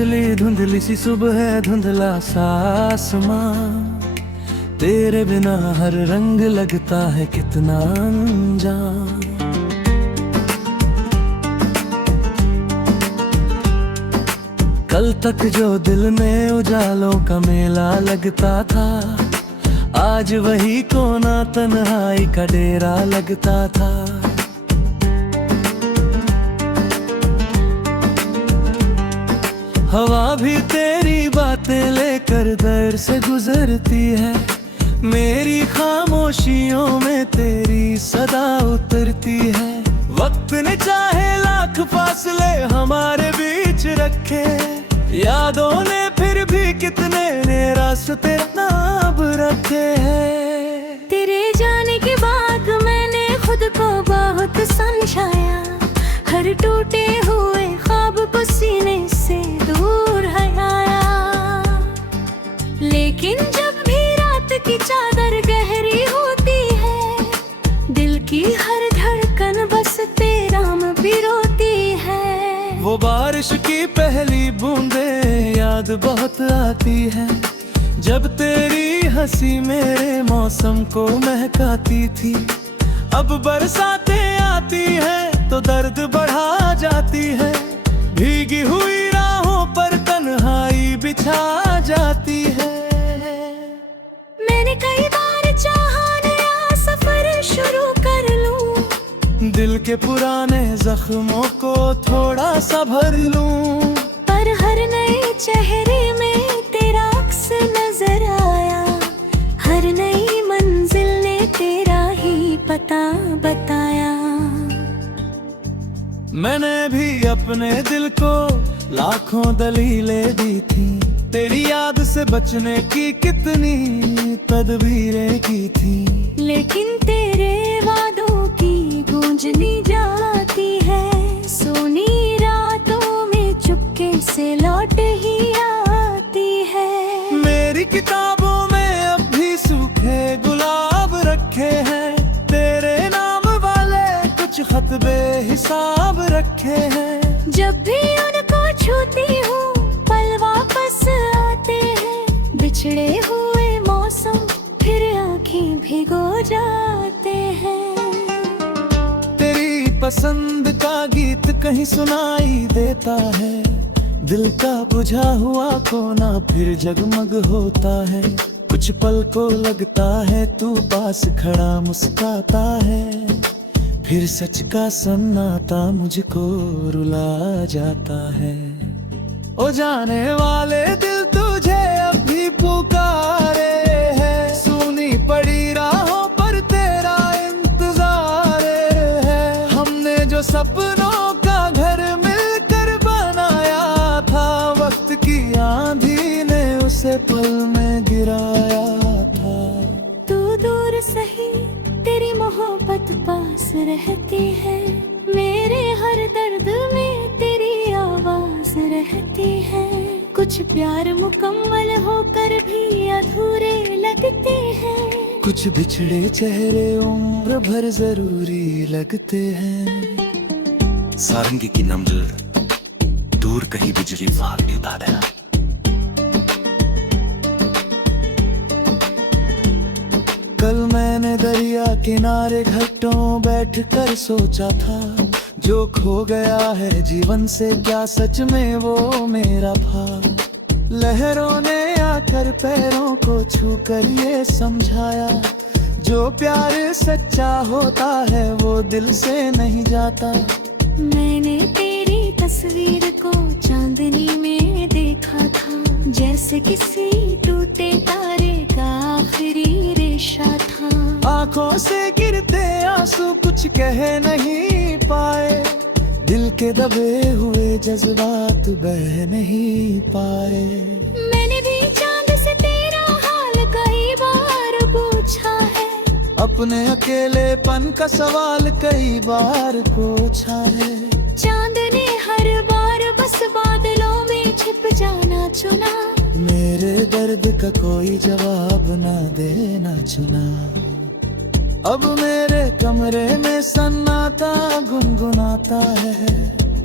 धुंधली धुंधली सी सुबह है, धुंधला सा आसमां, तेरे बिना हर रंग लगता है कितना अनजान। कल तक जो दिल में उजालों का मेला लगता था, आज वही कोना तन्हाई का डेरा लगता था। हवा भी तेरी बातें लेकर दर से गुजरती है, मेरी खामोशियों में तेरी सदा उतरती है। वक्त ने चाहे लाख फासले हमारे बीच रखे, यादों ने फिर भी कितने ने रास्ते नाप रखे हैं। तेरे जाने के बाद मैंने खुद को बहुत समझाया, हर टूटे हुए ख्वाब को सीने से दूर हटाया। लेकिन जब भी रात की चादर गहरी होती है, दिल की हर धड़कन बस तेरा नाम पिरोती है। वो बारिश की पहली बूंदें याद बहुत आती है, जब तेरी हंसी मेरे मौसम को महकाती थी। अब बरसातें आती हैं तो दर्द बढ़ा जाती है, भीगी हुई राहों पर तन्हाई बिछा जाती है। मैंने कई बार चाहा नया सफर शुरू कर लूं, दिल के पुराने जख्मों को थोड़ा सा भर लूं, पर हर नए चेहरे में तेरा अक्स नजर आया। हर नई मंजिल ने तेरा ही पता बताया। मैंने भी अपने दिल को लाखों दलीलें दी थी, तेरी याद से बचने की कितनी तदबीरें की थी। लेकिन तेरे वादों की गूंजनी जाती है, सोनी रातों में चुपके से लौट ही आती है। मेरी किताबों में अब भी सूखे गुलाब रखे हैं, तेरे नाम वाले कुछ खत बेहिसाब रखे हैं। जब भी उनको छूती हूँ पल वापस आते हैं, बिछड़े हुए मौसम फिर आँखें भिगो जाते हैं। तेरी पसंद का गीत कहीं सुनाई देता है, दिल का बुझा हुआ कोना फिर जगमग होता है। कुछ पल को लगता है तू पास खड़ा मुस्काता है, फिर सच का सन्नाटा मुझको रुला जाता है। ओ जाने वाले दिल तुझे अभी पुकारे है, सुनी पड़ी राहों पर तेरा इंतजार है। हमने जो सपनों का घर मिलकर बनाया था, वक्त की आंधी ने उसे पल में गिराया था। तू दूर सही तेरी मोहब्बत पास रहती है, मेरे हर दर्द में तेरी आवाज रहती है। कुछ प्यार मुकम्मल होकर भी अधूरे लगते हैं, कुछ बिछड़े चेहरे उम्र भर जरूरी लगते हैं। सारंगी की नमजर दूर कहीं बिजली फाड़ देता है। कल मैंने दरिया किनारे घाटों बैठकर सोचा था, जो खो गया है जीवन से क्या सच में वो मेरा था। लहरों ने आकर पैरों को छूकर ये समझाया, जो प्यार सच्चा होता है वो दिल से नहीं जाता। मैंने तेरी तस्वीर को चांदनी में देखा था, जैसे किसी टूटे तारे का आखिरी रेशा था। आंखों से गिरते आंसू कुछ कह नहीं पाए, दिल के दबे हुए जज्बात बह नहीं पाए। मैंने भी चांद से तेरा हाल कई बार पूछा है, अपने अकेलेपन का सवाल कई बार पूछा है। चांद ने हर बार बस बादलों में छिप जाना चुना, मेरे दर्द का कोई जवाब ना देना चुना। अब मेरे कमरे में सन्नाटा गुनगुनाता है,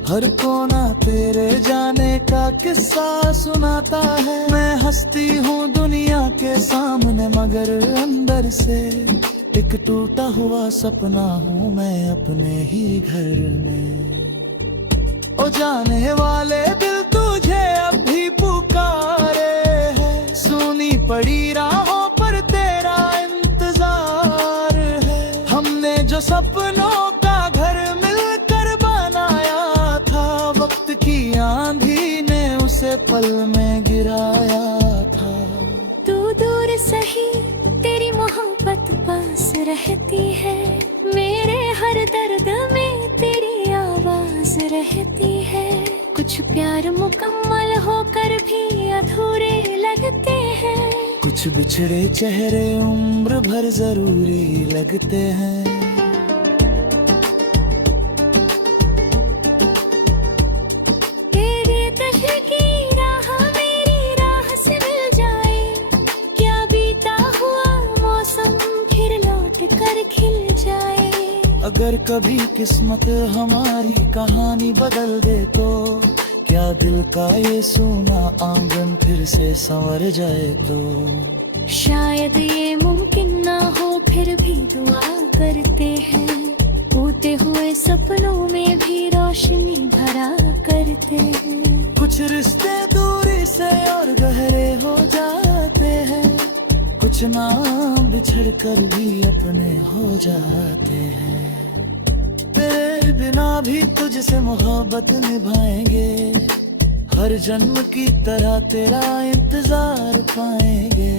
हर कोना तेरे जाने का किस्सा सुनाता है। मैं हंसती हूँ दुनिया के सामने मगर अंदर से एक टूटा हुआ सपना हूँ मैं अपने ही घर में। ओ जाने वाले दिल तुझे अब भी पुकारे है, सुनी पड़ी राहों पर तेरा इंतजार है। हमने जो सपनों का घर मिलकर बनाया था, वक्त की आंधी ने उसे पल में गिराया था। तू दूर सही तेरी मोहब्बत पास रहती है, मेरे हर दर्द में तेरी आवाज रहती है। कुछ प्यार मुकम्मल होकर भी अधूरे लगते हैं, कुछ बिछड़े चेहरे उम्र भर जरूरी लगते हैं। तेरे तहे की राह मेरी राह से मिल जाए, क्या बीता हुआ मौसम फिर लौट कर खिल जाए। अगर कभी किस्मत हमारी कहानी बदल दे तो क्या दिल का ये सूना आंगन फिर से संवर जाए तो। शायद ये मुमकिन ना हो फिर भी दुआ करते हैं, टूटे हुए सपनों में भी रोशनी भरा करते हैं। कुछ रिश्ते दूरी से और गहरे हो जाते हैं, कुछ नाम बिछड़ कर भी अपने हो जाते हैं। तेरे बिना भी तुझसे मोहब्बत निभाएंगे, हर जन्म की तरह तेरा इंतजार पाएंगे।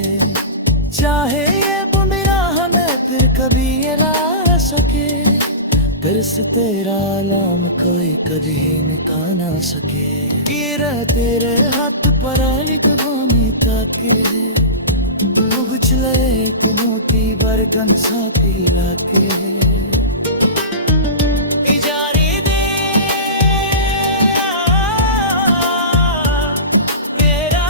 चाहे ये दुनिया हमें फिर कभी ये ला सके, फिर से तेरा आलम कोई कभी मिटा ना सके। गिरा तेरे हाथ पर लिख धोनी ताके, उछले मोती बरगन साथी लाके। इजारी दे मेरा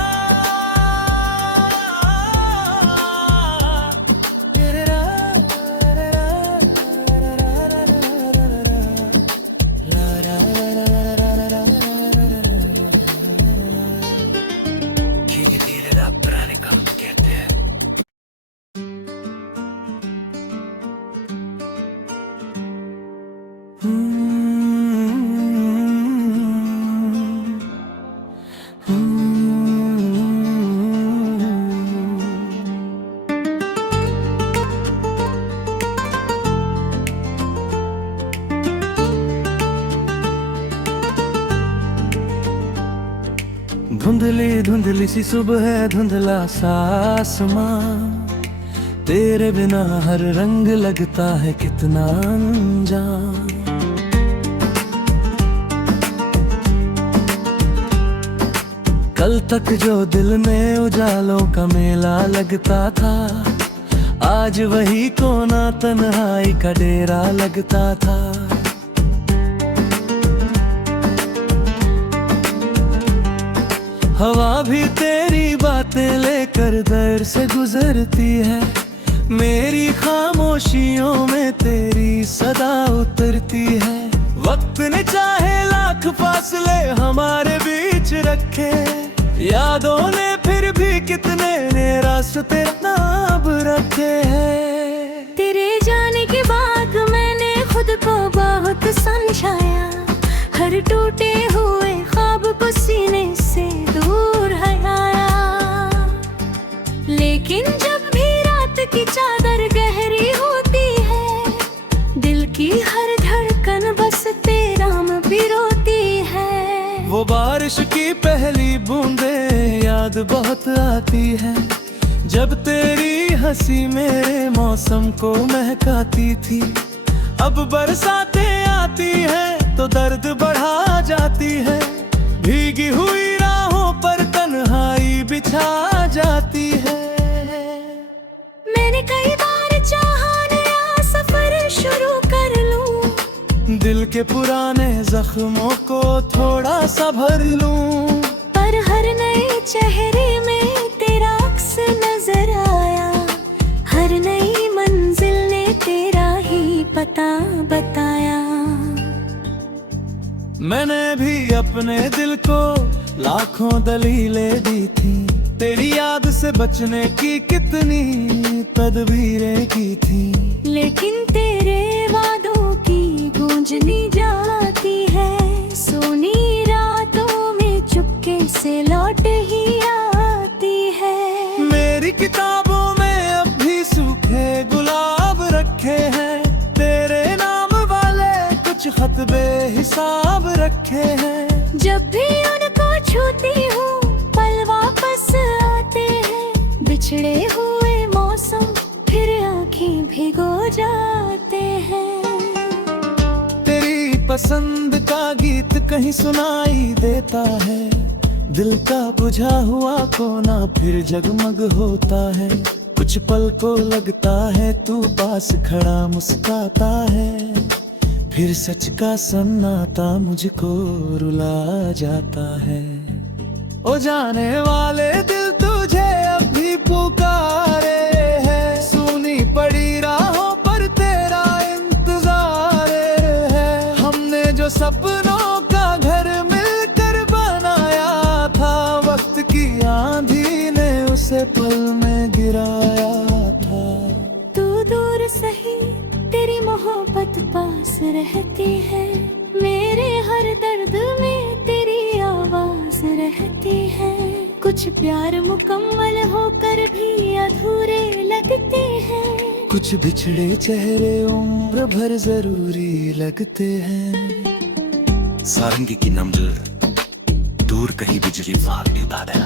धीरे धीरे रब बनाने का हम कहते हैं। धुंधली धुंधली सी सुबह है, धुंधला सा आसमां, तेरे बिना हर रंग लगता है कितना अनजान। कल तक जो दिल में उजालों का मेला लगता था, आज वही कोना तन्हाई का डेरा लगता था। हवा भी तेरी बातें लेकर दर से गुजरती है, मेरी खामोशियों में तेरी सदा उतरती है। वक्त ने चाहे लाख फासले हमारे बीच रखे, यादों ने फिर भी कितने ने रास्ते नाप रखे हैं। तेरे जाने के बाद मैंने खुद को बहुत समझाया, हर टूटे हुए ख्वाब को सीने से दूर हटाया। लेकिन जब भी रात की चादर गहरी होती है, दिल की हर धड़कन बस तेरा नाम पिरोती है। वो बारिश की पहली बूंदें याद बहुत आती है, जब तेरी हंसी मेरे मौसम को महकाती थी। अब बरसातें आती हैं तो दर्द बढ़ा जाती है, भीगी हुई राहों पर तन्हाई बिछा जाती है। मैंने कई बार चाहा नया सफर शुरू कर लूं, दिल के पुराने जख्मों को थोड़ा सा भर लूं, पर हर नए चेहरे में तेरा अक्स नजर आया। हर नई मंजिल ने तेरा ही पता बताया। मैंने भी अपने दिल को लाखों दलीलें दी थी, तेरी याद से बचने की कितनी तदबीरें की थी। लेकिन तेरे वादों की गूंजनी जाती है, सोनी रातों में चुपके से लौट ही आती है। मेरी किताबों में अब भी सूखे गुलाब रखे हैं, तेरे नाम वाले कुछ खत बेहिसाब रखे हैं। जब भी उनको छूती हूँ पल वापस आते हैं, बिछड़े हुए मौसम फिर आँखें भिगो जाते हैं। तेरी पसंद का गीत कहीं सुनाई देता है, दिल का बुझा हुआ कोना फिर जगमग होता है। कुछ पल को लगता है तू पास खड़ा मुस्काता है, फिर सच का सन्नाटा मुझको रुला जाता है। ओ जाने वाले दिल तुझे अब भी पुकारे है, सुनी पड़ी राहों पर तेरा इंतजार है। हमने जो सपनों का घर मिलकर बनाया था, वक्त की आंधी ने उसे पल में गिराया था। तू दूर सही तेरी मोहब्बत पास रहती है, मेरे हर दर्द में तेरी आवाज रहती है। कुछ प्यार मुकम्मल होकर भी अधूरे लगते हैं, कुछ बिछड़े चेहरे उम्र भर जरूरी लगते हैं। सारंगी की नमज दूर कहीं बिजली फाड़ देता है।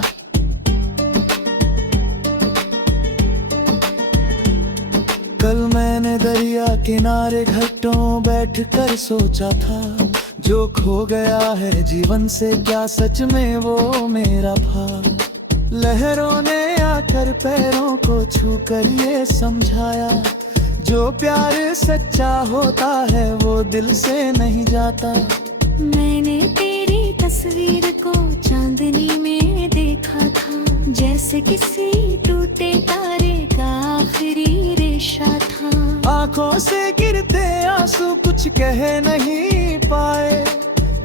कल मैंने दरिया किनारे घाटों बैठकर सोचा था, जो खो गया है जीवन से क्या सच में वो मेरा था। लहरों ने आकर पैरों को छूकर ये समझाया, जो प्यार सच्चा होता है वो दिल से नहीं जाता। मैंने तेरी तस्वीर को चांदनी में देखा था, जैसे किसी टूटे तारे का आखिरी रेशा था। आंखों से गिरते आंसू कुछ कह नहीं पाए,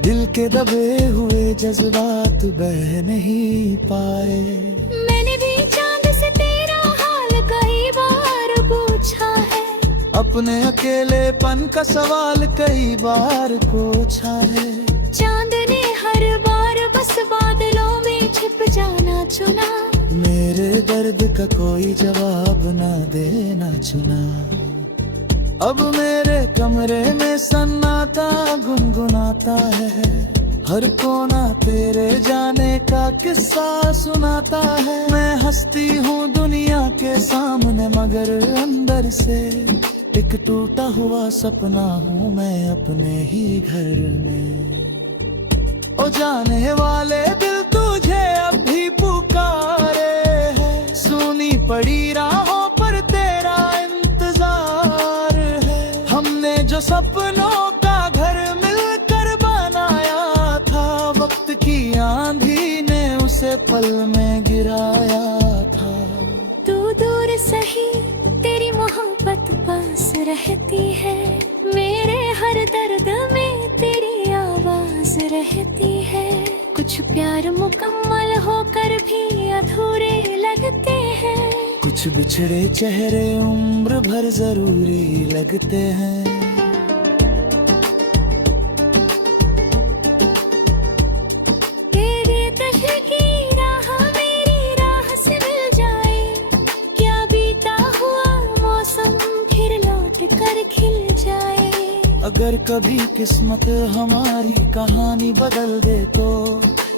दिल के दबे हुए जज्बात बह नहीं पाए। मैंने भी चांद से तेरा हाल कई बार पूछा है, अपने अकेलेपन का सवाल कई बार पूछा है। चांद ने हर बार बस बादलों में छिप जाना चुना, मेरे दर्द का कोई जवाब ना देना चुना। अब मेरे कमरे में सन्नाटा गुनगुनाता है, हर कोना तेरे जाने का किस्सा सुनाता है। मैं हंसती हूँ दुनिया के सामने, मगर अंदर से एक टूटा हुआ सपना हूँ मैं अपने ही घर में। ओ जाने वाले दिल तुझे अब भी पुकारे है, सुनी पड़ी राहों पर तेरा इंतजार है। हमने जो सपनों का घर मिलकर बनाया था, वक्त की आंधी ने उसे पल में गिराया था। तू दूर सही तेरी मोहब्बत पास रहती है, मेरे हर दर्द में तेरी आवाज रहती है। कुछ प्यार मुकम्मल होकर भी अधूरे लगते हैं, कुछ बिछड़े चेहरे उम्र भर जरूरी लगते हैं। तेरे तहे की राह मेरी राह से मिल जाए, क्या बीता हुआ मौसम फिर लौट कर खिल जाए। अगर कभी किस्मत हमारी कहानी बदल दे तो,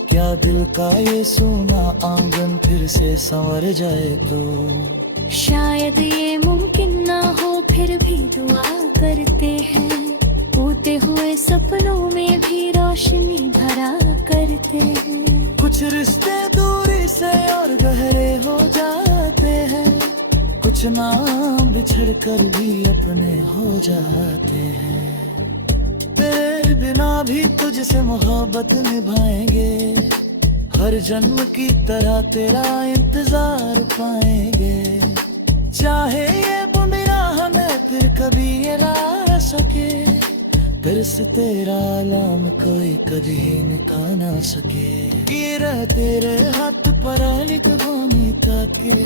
क्या दिल का ये सूना आंगन फिर से संवर जाए तो। शायद ये मुमकिन ना हो फिर भी दुआ करते हैं, टूटे हुए सपनों में भी रोशनी भरा करते हैं। कुछ रिश्ते दूरी से और गहरे हो जाते हैं, कुछ नाम बिछड़ कर भी अपने हो जाते हैं। तेरे बिना भी तुझसे मोहब्बत निभाएंगे, हर जन्म की तरह तेरा इंतजार पाएंगे। चाहे ये बुनिया हमें फिर कभी ये ला सके, फिर से तेरा आलम कोई कभी मिटा ना सके। गिरा तेरे हाथ पर लिख गोनी ताके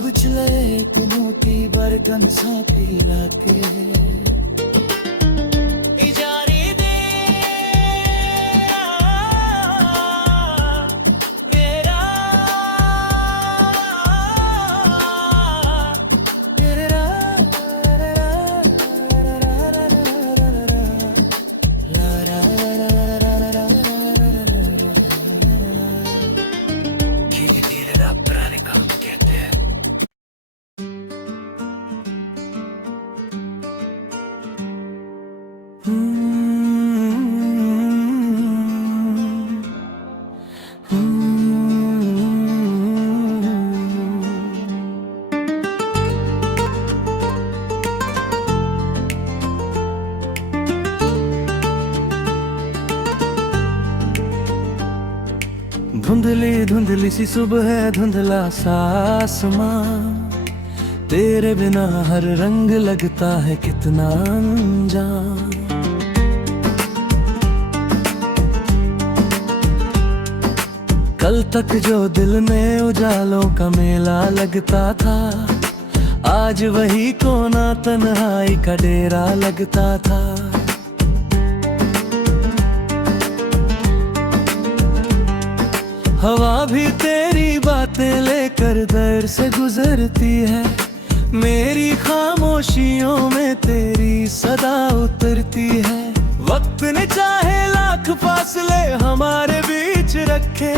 उछले कुमोती बरगन साथी लाके। इजारी दे मेरा धीरे धीरे रब पुराने काम कहते हैं। धुंधली धुंधली सी सुबह है, धुंधला सा आसमां, तेरे बिना हर रंग लगता है कितना अनजान। कल तक जो दिल में उजालों का मेला लगता था, आज वही कोना तन्हाई का डेरा लगता था। हवा भी तेरी बातें लेकर दर से गुजरती है, मेरी खामोशियों में तेरी सदा उतरती है। वक्त ने चाहे लाख फासले हमारे बीच रखे,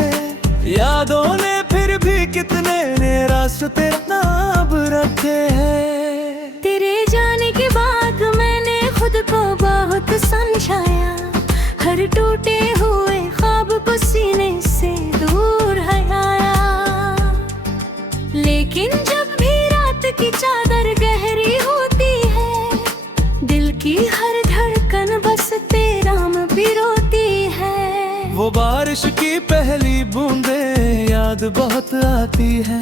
यादों ने फिर भी कितने ने रास्ते नाप रखे हैं। तेरे जाने के बाद मैंने खुद को बहुत समझाया, हर टूटे हुए ख्वाब को सीने से दूर हटाया। लेकिन जब भी रात की चादर गहरी होती है, दिल की हर धड़कन बस तेरा नाम पिरोती है। वो बारिश की पहली बूंदें याद बहुत आती है,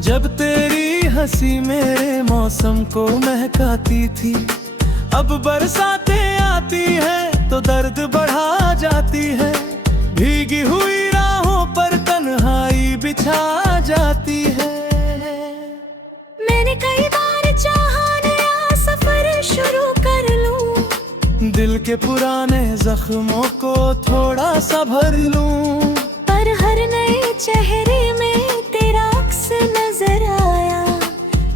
जब तेरी हंसी मेरे मौसम को महकाती थी। अब बरसातें आती है तो दर्द बढ़ा जाती है, भीगी हुई राहों पर तन्हाई बिछा जाती है। मैंने कई बार चाहा नया सफर शुरू कर लूं, दिल के पुराने जख्मों को थोड़ा सा भर लूं, पर हर नए चेहरे में तेरा अक्स नजर आया।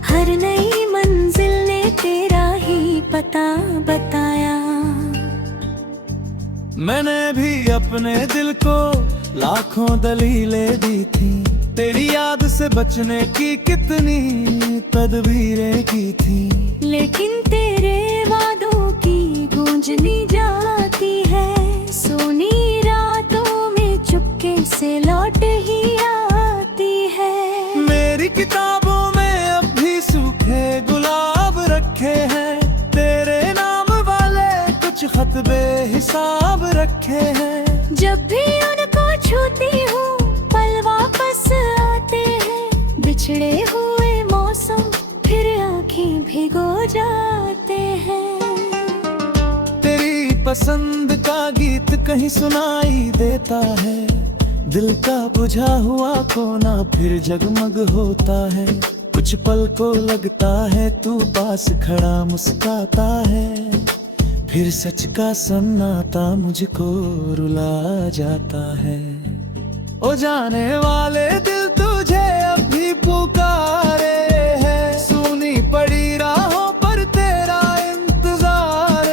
हर नई मंजिल ने तेरा ही पता बताया। मैंने भी अपने दिल को लाखों दलीलें दी थी, तेरी याद से बचने की कितनी तदबीरें की थी। लेकिन तेरे वादों की गूंजनी जाती है, सोनी रातों में चुपके से लौट ही आती है। मेरी किताबों में अब भी सूखे गुलाब रखे हैं, तेरे नाम वाले कुछ खत बेहिसाब रखे हैं। जब भी उनको छूती हूँ पल वापस आते हैं, बिछड़े हुए मौसम फिर आँखें भिगो जाते हैं। तेरी पसंद का गीत कहीं सुनाई देता है, दिल का बुझा हुआ कोना फिर जगमग होता है। कुछ पल को लगता है तू पास खड़ा मुस्काता है, फिर सच का सन्नाटा मुझको रुला जाता है। ओ जाने वाले दिल तुझे अब भी पुकारे है, सुनी पड़ी राहों पर तेरा इंतजार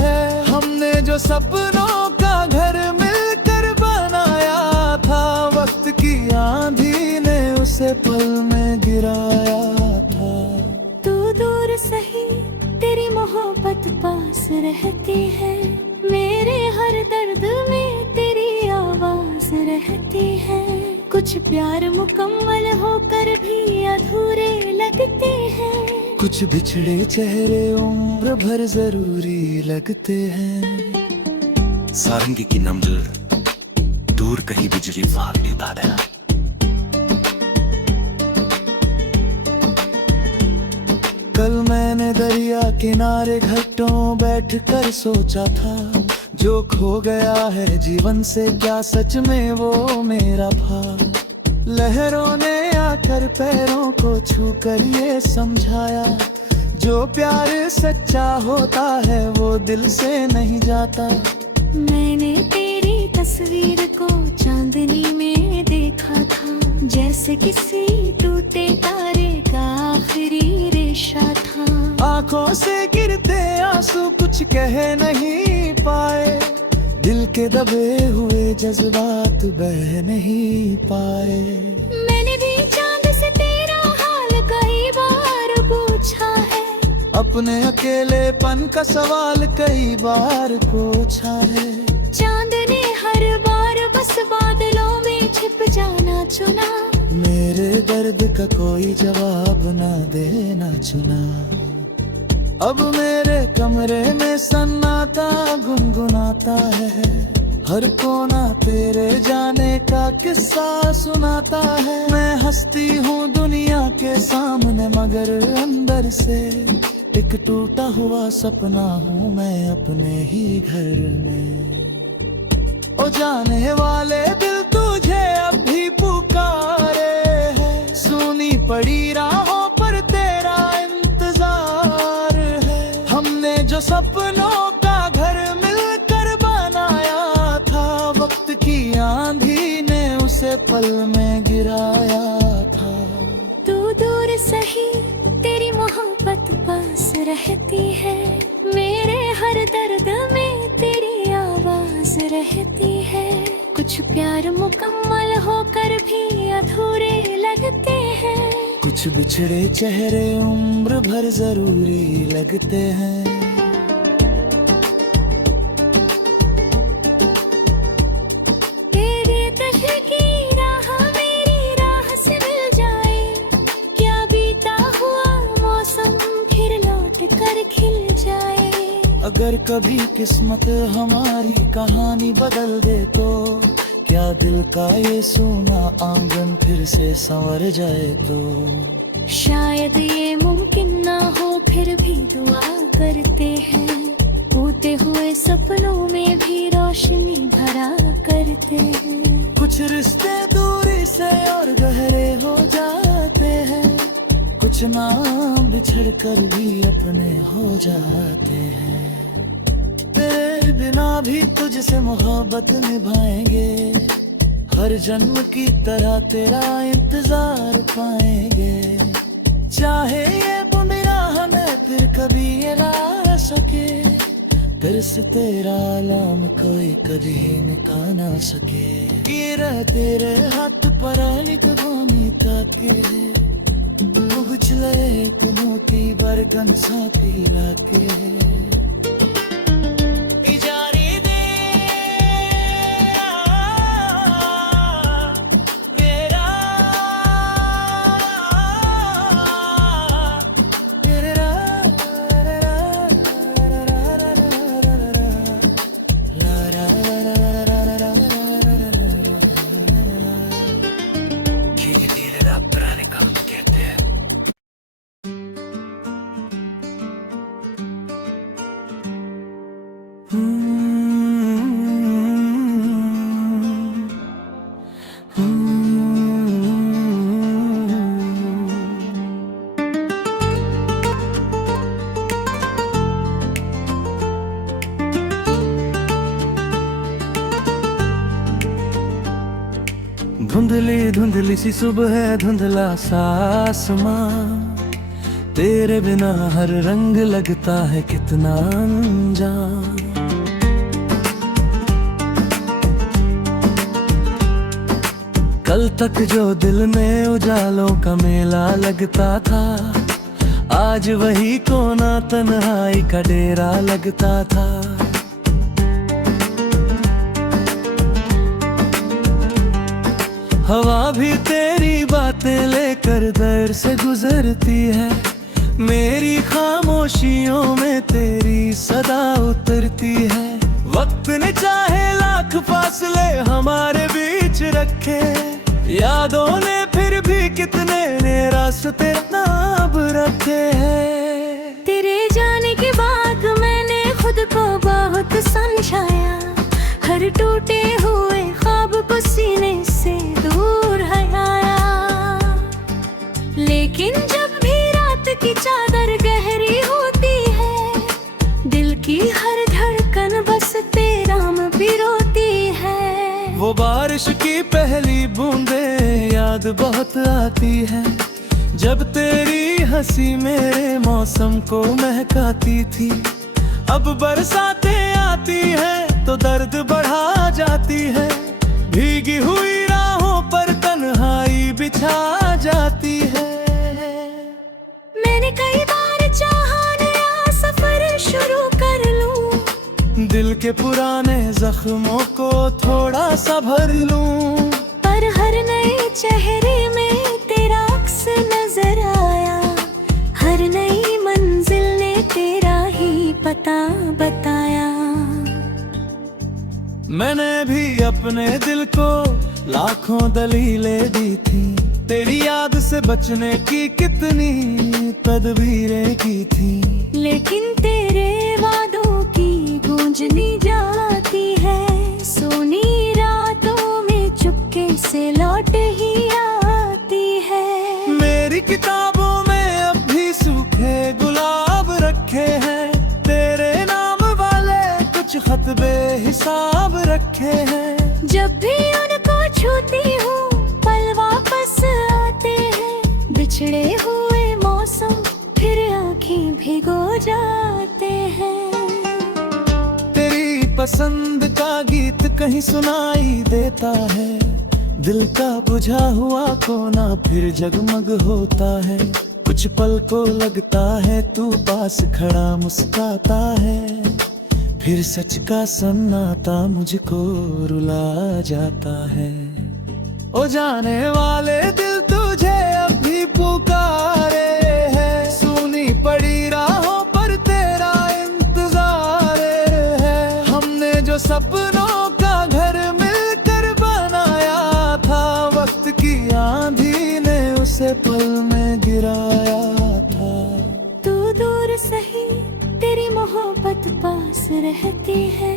है। हमने जो सपनों का घर मिलकर बनाया था, वक्त की आंधी ने उसे पल में गिराया था। तू दूर सही तेरी मोहब्बत पास रहती है, मेरे हर दर्द में तेरी आवाज रहती है। कुछ प्यार मुकम्मल होकर भी अधूरे लगते हैं, कुछ बिछड़े चेहरे उम्र भर जरूरी लगते हैं। सारंगी की नमज़र दूर कहीं बिजली फाड़ देता है। कल मैं मैंने दरिया किनारे घाटों बैठ कर सोचा था, जो खो गया है जीवन से क्या सच में वो मेरा था। लहरों ने आकर पैरों को छू कर ये समझाया, जो प्यार सच्चा होता है वो दिल से नहीं जाता। मैंने तेरी तस्वीर को चांदनी में देखा था, जैसे किसी टूटे तारे का आखिरी रेशा था। आंखों से गिरते आंसू कुछ कह नहीं पाए, दिल के दबे हुए जज्बात बह नहीं पाए। मैंने भी चांद से तेरा हाल कई बार पूछा है, अपने अकेलेपन का सवाल कई बार पूछा है। चांद ने हर बार बस बादलों में छिप जाना चुना, मेरे दर्द का कोई जवाब ना देना चुना। अब मेरे कमरे में सन्नाटा गुनगुनाता है, हर कोना तेरे जाने का किस्सा सुनाता है। मैं हंसती हूँ दुनिया के सामने, मगर अंदर से एक टूटा हुआ सपना हूँ मैं अपने ही घर में। ओ जाने वाले दिल तुझे अब भी पुकारे है, सुनी पड़ी राहों पर तेरा इंतजार है। हमने जो सपनों का घर मिलकर बनाया था, वक्त की आंधी ने उसे पल में गिराया था। तू दूर सही तेरी मोहब्बत पास रहती है, मेरे हर दर्द में तेरी आवाज रहती है। कुछ प्यार मुकम्मल होकर भी अधूरे लगते हैं, कुछ बिछड़े चेहरे उम्र भर जरूरी लगते हैं। तेरे तहे की राह मेरी राह से मिल जाए, क्या बीता हुआ मौसम फिर लौट कर खिल जाए। अगर कभी किस्मत हमारी कहानी बदल दे तो, क्या दिल का ये सूना आंगन फिर से संवर जाए तो। शायद ये मुमकिन ना हो फिर भी दुआ करते हैं, टूटे हुए सपनों में भी रोशनी भरा करते हैं। कुछ रिश्ते दूरी से और गहरे हो जाते हैं, कुछ नाम बिछड़ कर भी अपने हो जाते हैं। तेरे बिना भी तुझसे मोहब्बत निभाएंगे, हर जन्म की तरह तेरा इंतजार पाएंगे। चाहे ये बुनिया हमें फिर कभी ये ला सके, फिर से तेरा आलम कोई कभी मिटा ना सके। गिरा तेरे हाथ पर लिखवानी ताके, उछले मोती बरगन साथी लाके। धुंधली धुंधली सी सुबह है, धुंधला सा आसमां, तेरे बिना हर रंग लगता है कितना अनजान। कल तक जो दिल में उजालों का मेला लगता था, आज वही कोना तन्हाई का डेरा लगता था। हवा भी तेरी बातें लेकर दर से गुजरती है, मेरी खामोशियों में तेरी सदा उतरती है। वक्त ने चाहे लाख फासले हमारे बीच रखे, यादों ने फिर भी कितने ने रास्ते नाप रखे हैं। लेकिन जब भी रात की चादर गहरी होती है, दिल की हर धड़कन बस तेरा नाम पिरोती है। वो बारिश की पहली बूंदें याद बहुत आती है, जब तेरी हंसी मेरे मौसम को महकाती थी। अब बरसातें आती है तो दर्द बढ़ा जाती है, भीगी हुई राहों पर तन्हाई बिछा जाती है। मैंने कई बार चाहा नया सफर शुरू कर लूं, दिल के पुराने जख्मों को थोड़ा सा भर लूं, पर हर नए चेहरे में तेरा अक्स नजर आया। हर नई मंजिल ने तेरा ही पता बताया। मैंने भी अपने दिल को लाखों दलीलें दी थी, तेरी याद से बचने की कितनी तदबीरें की थी। लेकिन तेरे वादों की गूंजनी जाती है, सोनी रातों में चुपके से लौट ही आती है। मेरी किताबों में अब भी सूखे गुलाब रखे हैं, तेरे नाम वाले कुछ खत बेहिसाब रखे हैं। जब भी उनको छूती हूँ पल वापस आते हैं, बिछड़े हुए मौसम फिर आँखें भिगो जाते हैं। तेरी पसंद का गीत कहीं सुनाई देता है, दिल का बुझा हुआ कोना फिर जगमग होता है। कुछ पल को लगता है तू पास खड़ा मुस्काता है, फिर सच का सन्नाटा मुझको रुला जाता है। ओ जाने वाले दिल तुझे अब भी पुकारे है, सुनी पड़ी राहों पर तेरा इंतजार है। हमने जो सपनों का घर मिलकर बनाया था, वक्त की आंधी ने उसे पल में गिराया था। तू दूर सही तेरी मोहब्बत पास रहती है,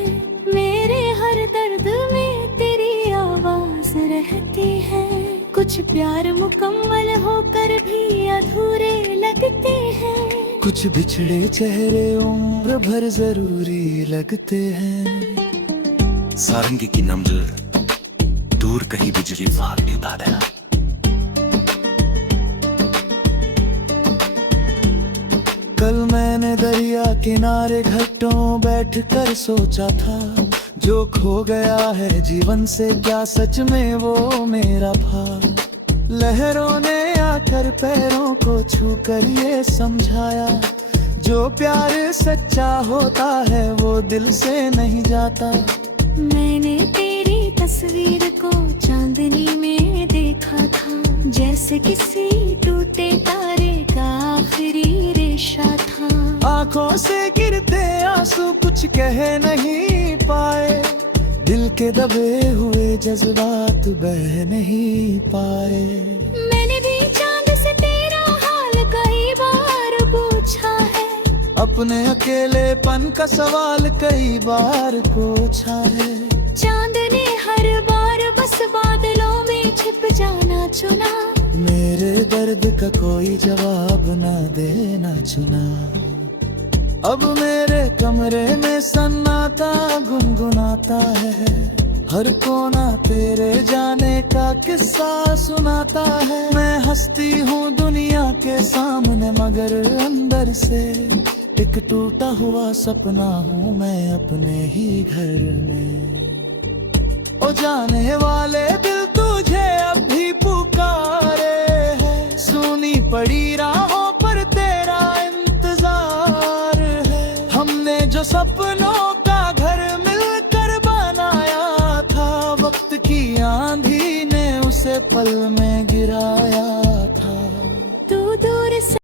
मेरे हर दर्द में तेरी आवाज रहती है। कुछ प्यार मुकम्मल होकर भी अधूरे लगते हैं, कुछ बिछड़े चेहरे उम्र भर जरूरी लगते हैं। सारंगी की नमज दूर कहीं बिजली फाड़ देता है। कल मैंने दरिया किनारे घाटों बैठकर सोचा था, जो खो गया है जीवन से क्या सच में वो मेरा था। लहरों ने आकर पैरों को छूकर ये समझाया, जो प्यार सच्चा होता है वो दिल से नहीं जाता। मैंने तेरी तस्वीर को चांदनी में देखा था, जैसे किसी टूटे तारे का आखिरी रेशा था। आंखों से गिरते आंसू कुछ कह नहीं पाए, दिल के दबे हुए जज्बात बह नहीं पाए। मैंने भी चांद से तेरा हाल कई बार पूछा है, अपने अकेलेपन का सवाल कई बार पूछा है। चांद ने हर बार बस बादलों में छिप जाना चुना, मेरे दर्द का कोई जवाब न देना चुना। अब मेरे कमरे में सन्नाटा गुनगुनाता है, हर कोना तेरे जाने का किस्सा सुनाता है। मैं हंसती हूँ दुनिया के सामने, मगर अंदर से एक टूटा हुआ सपना हूँ मैं अपने ही घर में। ओ जाने वाले दिल तुझे अब भी पुकारे है, सुनी पड़ी राहों पर तेरा इंतजार है। हमने जो सपनों का घर मिलकर बनाया था, वक्त की आंधी ने उसे पल में गिराया